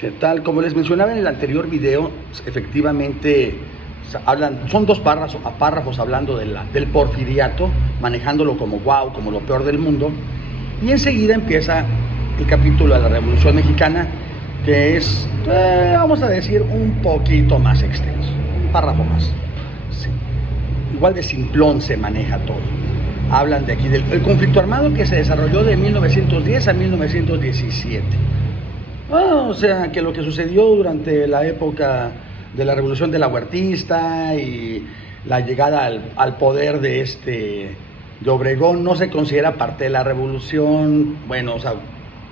¿Qué tal? Como les mencionaba en el anterior video, efectivamente son dos párrafos hablando del porfiriato, manejándolo como wow, como lo peor del mundo, y enseguida empieza el capítulo de la Revolución Mexicana, que es, vamos a decir, un poquito más extenso, un párrafo más. Sí. Igual de simplón se maneja todo. Hablan de aquí del conflicto armado que se desarrolló de 1910 a 1917. O sea, que lo que sucedió durante la época de la Revolución de la Huertista y la llegada al poder de Obregón no se considera parte de la revolución. Bueno, o sea,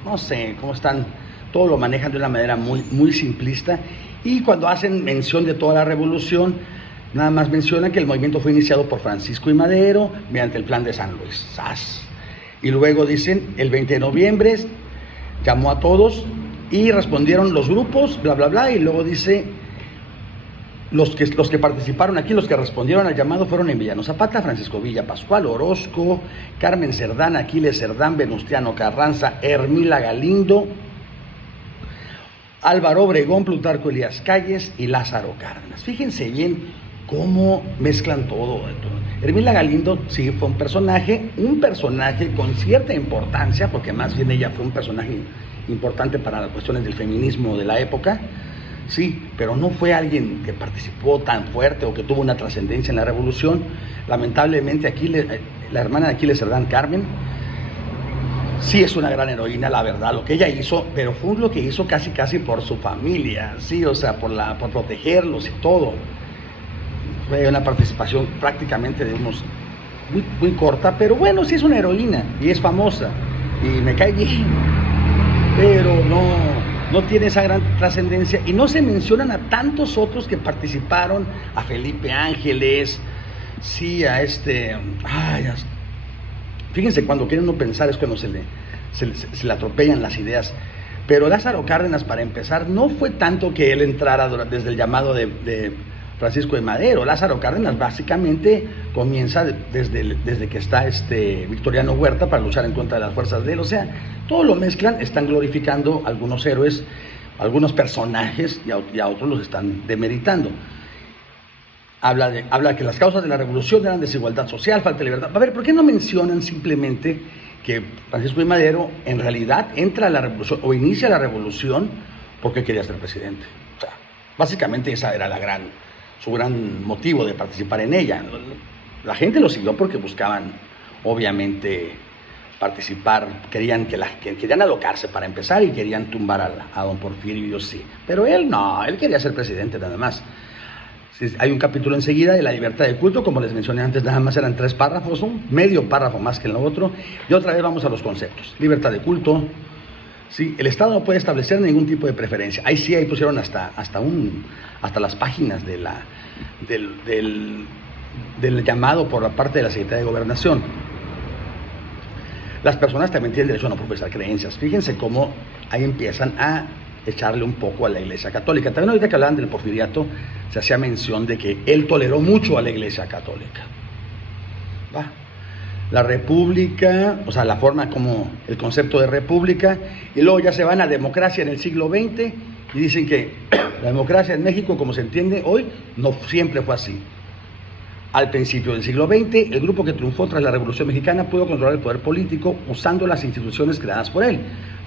no sé cómo están, todo lo manejan de una manera muy simplista, y cuando hacen mención de toda la revolución, nada más mencionan que el movimiento fue iniciado por Francisco I. Madero mediante el Plan de San Luis. ¡Sas! Y luego dicen, el 20 de noviembre llamó a todos y respondieron los grupos, bla, bla, bla, y luego dice, los que participaron aquí, los que respondieron al llamado fueron Emiliano Zapata, Francisco Villa Pascual, Orozco, Carmen Cerdán, Aquiles Cerdán, Venustiano Carranza, Hermila Galindo, Álvaro Obregón, Plutarco Elías Calles y Lázaro Cárdenas. Fíjense bien cómo mezclan todo. Hermila Galindo sí fue un personaje con cierta importancia, porque más bien ella fue un personaje importante para las cuestiones del feminismo de la época, sí, pero no fue alguien que participó tan fuerte o que tuvo una trascendencia en la revolución. Lamentablemente la hermana de Aquiles Cerdán, Carmen, sí es una gran heroína, la verdad, lo que ella hizo, pero fue lo que hizo casi por su familia, sí, o sea, por protegerlos y todo. Fue una participación prácticamente de unos muy corta, pero bueno, sí es una heroína y es famosa y me cae bien, pero no tiene esa gran trascendencia, y no se mencionan a tantos otros que participaron, a Felipe Ángeles, sí, fíjense, cuando quieren uno pensar es cuando se le atropellan las ideas. Pero Lázaro Cárdenas, para empezar, no fue tanto que él entrara desde el llamado de Francisco de Madero. Lázaro Cárdenas básicamente comienza desde que está Victoriano Huerta para luchar en contra de las fuerzas de él. O sea, todo lo mezclan, están glorificando a algunos héroes, algunos personajes, y a otros los están demeritando. Habla que las causas de la revolución eran desigualdad social, falta de libertad. A ver, ¿por qué no mencionan simplemente que Francisco de Madero en realidad entra a la revolución o inicia la revolución porque quería ser presidente? O sea, básicamente esa era su gran motivo de participar en ella. La gente lo siguió porque buscaban, obviamente, participar, querían alocarse para empezar, y querían tumbar a don Porfirio, yo sí. Pero él no, él quería ser presidente nada más. Hay un capítulo enseguida de la libertad de culto, como les mencioné antes, nada más eran 3 párrafos, un medio párrafo más que en lo otro, y otra vez vamos a los conceptos. Libertad de culto, sí, el Estado no puede establecer ningún tipo de preferencia. Ahí sí, ahí pusieron hasta las páginas del llamado por la parte de la Secretaría de Gobernación. Las personas también tienen derecho a no profesar creencias. Fíjense cómo ahí empiezan a echarle un poco a la Iglesia Católica. También ahorita que hablaban del porfiriato, se hacía mención de que él toleró mucho a la Iglesia Católica. La república, o sea, la forma como el concepto de república, y luego ya se van a democracia en el siglo XX y dicen que la democracia en México, como se entiende hoy, no siempre fue así. Al principio del siglo XX, el grupo que triunfó tras la Revolución Mexicana pudo controlar el poder político usando las instituciones creadas por él,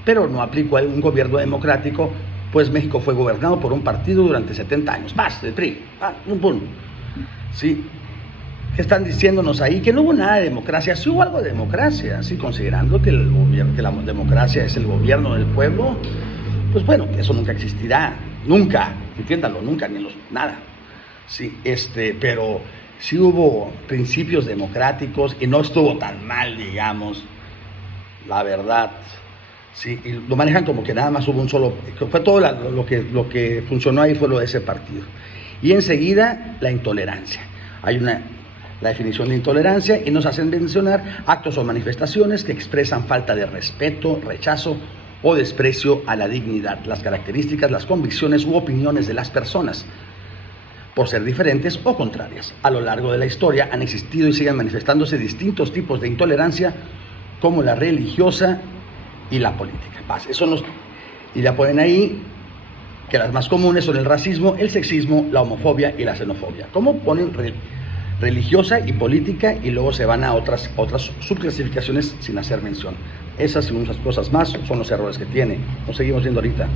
pero no aplicó a un gobierno democrático, pues México fue gobernado por un partido durante 70 años, más, el PRI, ¿sí? ¿Qué están diciéndonos ahí? Que no hubo nada de democracia. Sí hubo algo de democracia, sí, considerando que la democracia es el gobierno del pueblo, pues bueno, eso nunca existirá, nunca, entiéndanlo, nunca, nada, sí, pero sí hubo principios democráticos y no estuvo tan mal, digamos, la verdad. Sí, y lo manejan como que nada más hubo un solo, fue todo lo que funcionó ahí fue lo de ese partido. Y enseguida la intolerancia. Hay la definición de intolerancia, y nos hacen mencionar actos o manifestaciones que expresan falta de respeto, rechazo o desprecio a la dignidad, las características, las convicciones u opiniones de las personas, por ser diferentes o contrarias. A lo largo de la historia han existido y siguen manifestándose distintos tipos de intolerancia, como la religiosa y la política. Y la ponen ahí que las más comunes son el racismo, el sexismo, la homofobia y la xenofobia. ¿Cómo ponen religiosa y política y luego se van a otras subclasificaciones sin hacer mención? Esas y muchas cosas más son los errores que tiene. Nos seguimos viendo ahorita.